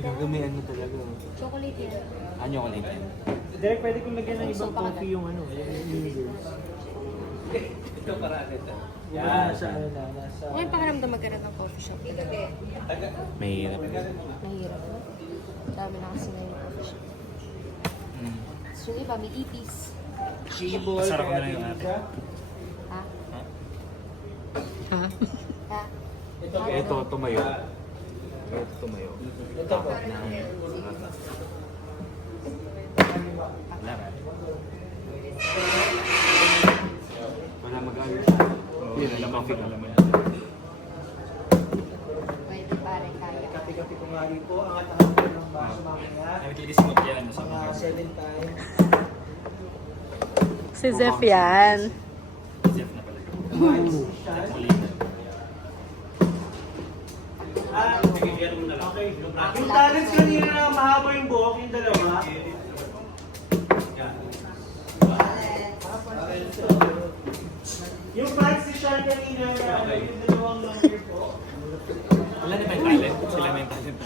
Gagamihan mo talaga. Chocolate yan. Ano ko lang yan? Direk, pwede kong lagyan ng ibang coffee yung ano, yung leaders. Ito para ito. Yan. Nasa ano na, nasa... Ngayon pakiramdam magkaroon ng coffee shop. Mahirap. Mahirap, no? Dami na kasi na yung coffee shop. So yung iba, may ipis. Chibol, Sarap ko na yung ate. Ha? Ha? Ha? Ito, tumayo. Ito, tumayo. Ito po. Wala ba? Wala mag-ayos. Yun, alam ang pinalaman. Pwede pare, kaya. Kapi-kapi ko nga rin po. Angat-angat ko ng baso mamaya. Ay, mag-i-smoke yan. Mga 7 times. Si Zef yan. Jeff na pala. Okay. Yung talents kanina na mahaba yung buhok, yung dalawa. Yung pants ni Sean kanina na yung dalawang number po. Wala na tayong talent. Sila may talent.